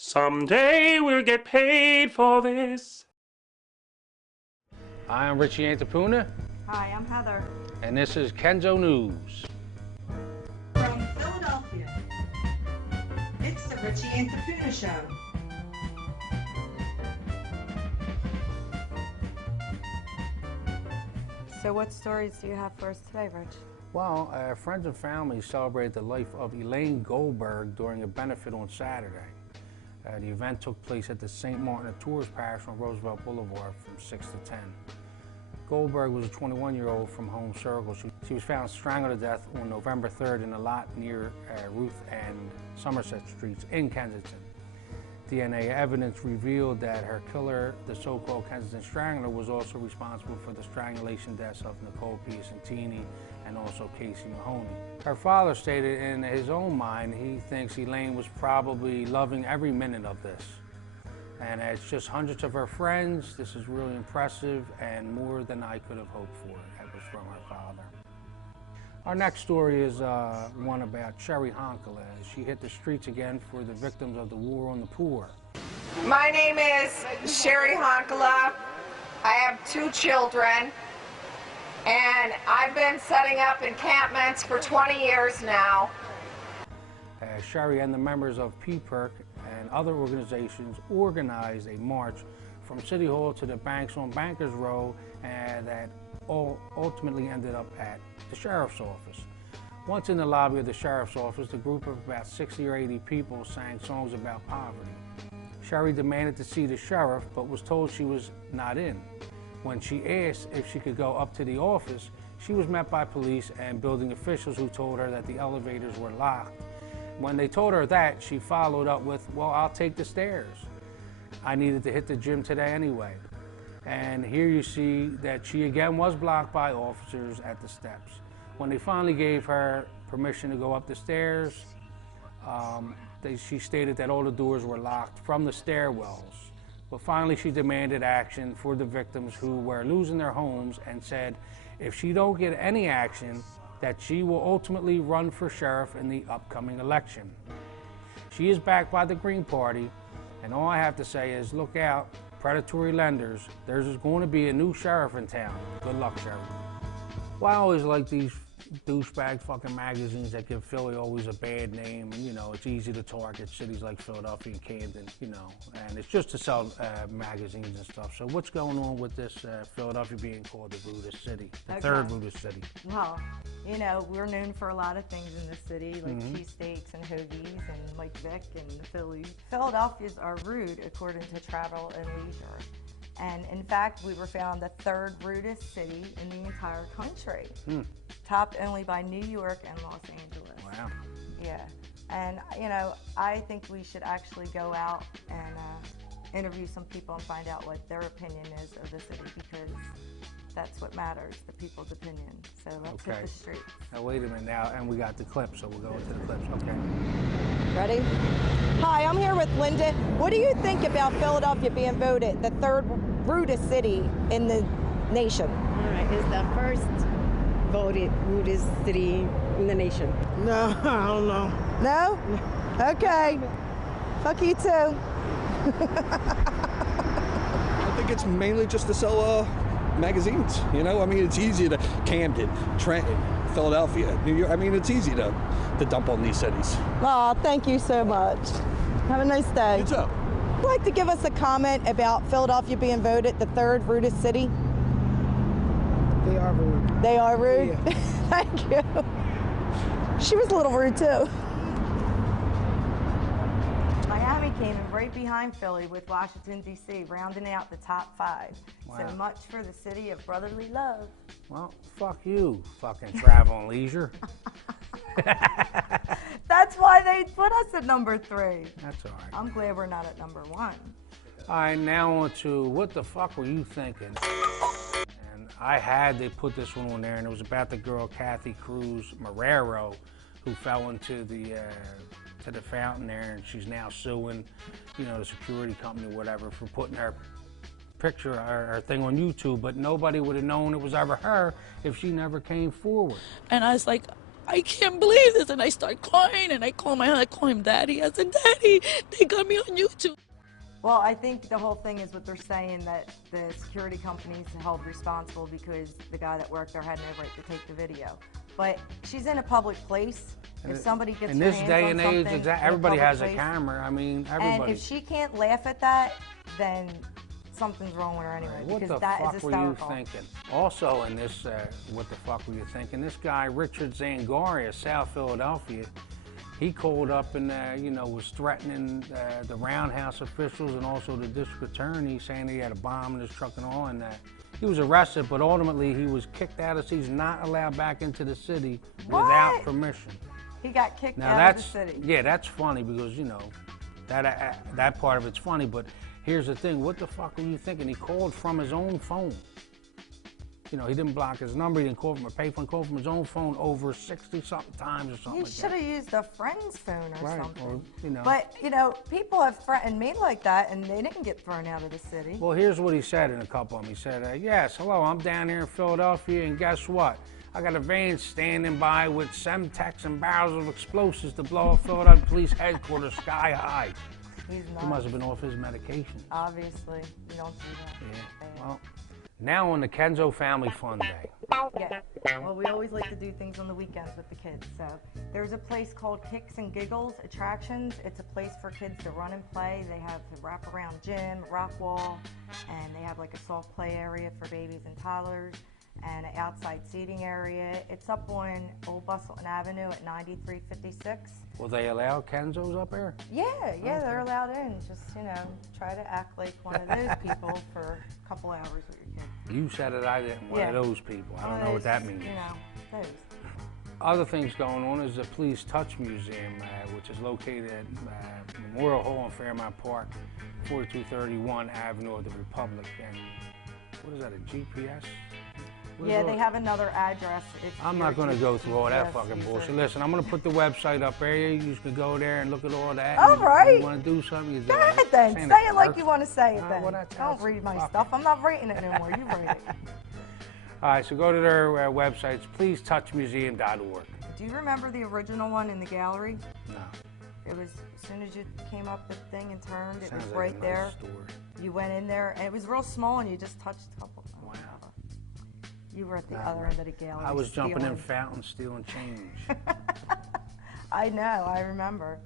Someday we'll get paid for this. Hi, I'm Richie Antipuna. Hi, I'm Heather. And this is Kenzo News. From Philadelphia, it's the Richie and Antipuna Show. So what stories do you have for us today, Rich? Well, friends and family celebrated the life of Elaine Goldberg during a benefit on Saturday. The event took place at the St. Martin of Tours Parish on Roosevelt Boulevard from 6 to 10. Goldberg was a 21-year-old from Home Circle. She was found strangled to death on November 3rd in a lot near Ruth and Somerset Streets in Kensington. DNA evidence revealed that her killer, the so-called Kensington Strangler, was also responsible for the strangulation deaths of Nicole Piacentini and also Casey Mahoney. Her father stated in his own mind he thinks Elaine was probably loving every minute of this. And it's just hundreds of her friends. This is really impressive and more than I could have hoped for. That was from her father. Our next story is one about Sherry Honkala. She hit the streets again for the victims of the War on the Poor. My name is Sherry Honkala. I have 2 children, and I've been setting up encampments for 20 years now. Sherry and the members of PPERC and other organizations organized a march from City Hall to the banks on Bankers Row, and that ultimately ended up at the Sheriff's Office. Once in the lobby of the Sheriff's Office, the group of about 60 or 80 people sang songs about poverty. Sherry demanded to see the sheriff, but was told she was not in. When she asked if she could go up to the office, she was met by police and building officials who told her that the elevators were locked. When they told her that, she followed up with, "Well, I'll take the stairs. I needed to hit the gym today anyway." And here you see that she again was blocked by officers at the steps. When they finally gave her permission to go up the stairs, she stated that all the doors were locked from the stairwells. But finally she demanded action for the victims who were losing their homes and said if she don't get any action, that she will ultimately run for sheriff in the upcoming election. She is backed by the Green Party, and all I have to say is look out, predatory lenders. There's going to be a new sheriff in town. Good luck, Sheriff. Well, I always like these douchebag fucking magazines that give Philly always a bad name, and you know, it's easy to target cities like Philadelphia and Camden, you know, and it's just to sell magazines and stuff. So what's going on with this Philadelphia being called the rudest city, the third rudest city? Well, you know, we're known for a lot of things in the city, like cheesesteaks and hoagies and Mike Vick and Philly. Philadelphians are rude according to Travel and Leisure. And in fact, we were found the 3rd rudest city in the entire country, topped only by New York and Los Angeles. Wow. Yeah, and you know, I think we should actually go out and interview some people and find out what their opinion is of the city, because that's what matters, the people's opinion. So let's hit the streets. Now wait a minute now, and we got the clips, so we'll go into the clips. Okay. Ready? Hi, I'm here with Linda. What do you think about Philadelphia being voted the 3rd rudest city in the nation? All right, it's the first voted rudest city in the nation. No, I don't know. No? Okay. Fuck you too. I think it's mainly just to sell magazines, you know? I mean, it's easy to Camden, Trenton, Philadelphia, New York. I mean, it's easy to dump on these cities. Oh, thank you so much. Have a nice day. You too. Would you like to give us a comment about Philadelphia being voted the 3rd rudest city? They are rude. They are rude? Yeah. Thank you. She was a little rude too. Miami came in right behind Philly with Washington, D.C., rounding out the top 5. Wow. So much for the city of brotherly love. Well, fuck you, fucking Travel and Leisure. That's why they put us at number 3. That's all right. I'm glad we're not at number 1. All right, now on to what the fuck were you thinking? And they put this one on there, and it was about the girl Kathy Cruz Marrero, who fell into the fountain there, and she's now suing, you know, the security company or whatever for putting her picture or her thing on YouTube, but nobody would have known it was ever her if she never came forward. And I was like, I can't believe this. And I start crying, and I call him Daddy. I said, Daddy, they got me on YouTube. Well, I think the whole thing is what they're saying, that the security companies are held responsible because the guy that worked there had no right to take the video. But she's in a public place. If somebody gets in their this hands day on and age, something, everybody in a has a public place, camera. I mean, everybody. and if she can't laugh at that, then something's wrong with her anyway. What because the that fuck is were you hysterical. thinking? Also in this, what the fuck were you thinking? This guy, Richard Zangari of South Philadelphia, he called up and, was threatening the Roundhouse officials and also the district attorney, saying he had a bomb in his truck and all, and he was arrested, but ultimately he was kicked out of, he's not allowed back into the city without permission. He got kicked Now out of the city. Yeah, that's funny because, that part of it's funny, but here's the thing, what the fuck were you thinking? He called from his own phone. He didn't block his number, he didn't call from a payphone, he called from his own phone over 60-something times or something He should have used a friend's phone or something. Or, But, people have threatened me like that, and they didn't get thrown out of the city. Well, here's what he said in a couple of them. He said, yes, hello, I'm down here in Philadelphia, and guess what? I got a van standing by with Semtex and barrels of explosives to blow up Philadelphia Police Headquarters sky high. He's nuts. He must have been off his medication. Obviously, you don't do that. Yeah, well, now on the Kenzo Family Fun Day. Yeah, well, we always like to do things on the weekends with the kids. So there's a place called Kicks and Giggles Attractions. It's a place for kids to run and play. They have the wraparound gym, rock wall, and they have like a soft play area for babies and toddlers, and an outside seating area. It's up on Old Bustleton Avenue at 9356. Will they allow Kenzos up there? Yeah, they're allowed in. Just, try to act like one of those people for a couple hours with your kids. You said it, I didn't. One of those people. I don't know what that means. Those. Other things going on is the Please Touch Museum, which is located at Memorial Hall in Fairmount Park, 4231 Avenue of the Republic. And what is that, a GPS? Yeah, they have another address. I'm not going to go through all that fucking bullshit. Listen, I'm going to put the website up there. You just can go there and look at all that. All right. You want to do something, you do Go ahead then. Say it like you want to say it then. Don't read my stuff. I'm not writing it anymore. You write it. All right, so go to their websites, pleasetouchmuseum.org. Do you remember the original one in the gallery? No. It was, as soon as you came up the thing and turned, it was Sounds right like a there. nice store. You went in there, and it was real small, and you just touched a couple. Wow. You were at the other end of the gallery. I was jumping in fountains, stealing change. I know, I remember.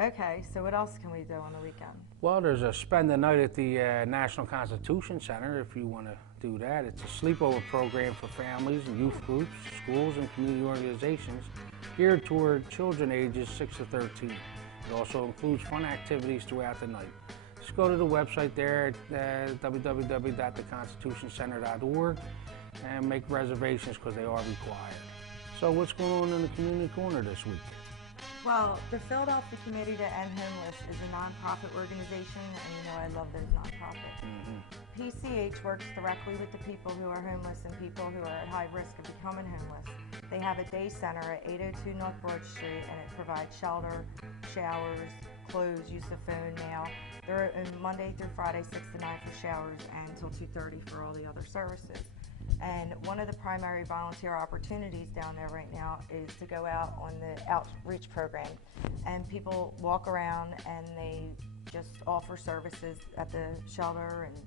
Okay, so what else can we do on the weekend? Well, there's a spend the night at the National Constitution Center if you want to do that. It's a sleepover program for families and youth groups, schools, and community organizations geared toward children ages 6 to 13. It also includes fun activities throughout the night. Just go to the website there at www.theconstitutioncenter.org and make reservations because they are required. So what's going on in the community corner this week? Well, the Philadelphia Committee to End Homeless is a nonprofit organization, and I love those nonprofits. PCH works directly with the people who are homeless and people who are at high risk of becoming homeless. They have a day center at 802 North Broad Street, and it provides shelter, showers, clothes, use of phone, mail. They're open Monday through Friday, 6 to 9 for showers, and until 2:30 for all the other services. And one of the primary volunteer opportunities down there right now is to go out on the outreach program. And people walk around and they just offer services at the shelter and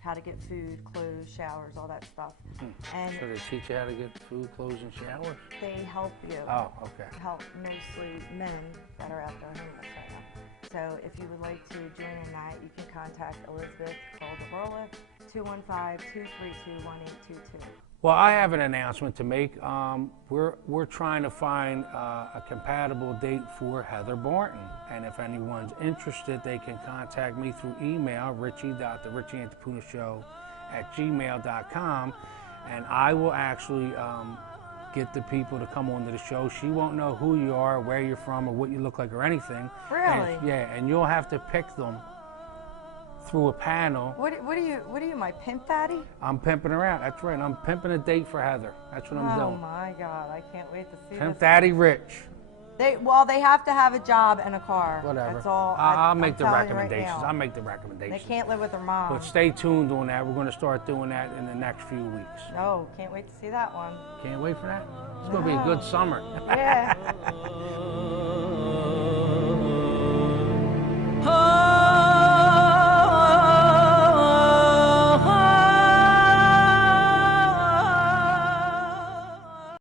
how to get food, clothes, showers, all that stuff. And so they teach you how to get food, clothes, and showers? They help you. Oh, okay. Help mostly men that are out there homeless right now. So if you would like to join in that, you can contact Elizabeth Calderola, 215-232-1822. Well, I have an announcement to make. We're trying to find a compatible date for Heather Barton. And if anyone's interested, they can contact me through email, richie.therichyantipuna@gmail.com, and I will actually get the people to come onto the show. She won't know who you are, where you're from, or what you look like, or anything. Really? And you'll have to pick them through a panel. What are you, my pimp daddy? I'm pimping her out. That's right. I'm pimping a date for Heather. That's what I'm doing. Oh my God, I can't wait to see Pimp this. Daddy Rich. They have to have a job and a car. Whatever. That's all. I'll make the telling you recommendations. right now. I'll make the recommendations. They can't live with their mom. But stay tuned on that. We're going to start doing that in the next few weeks. Oh, can't wait to see that one. Can't wait for that. It's going to be a good summer. Yeah.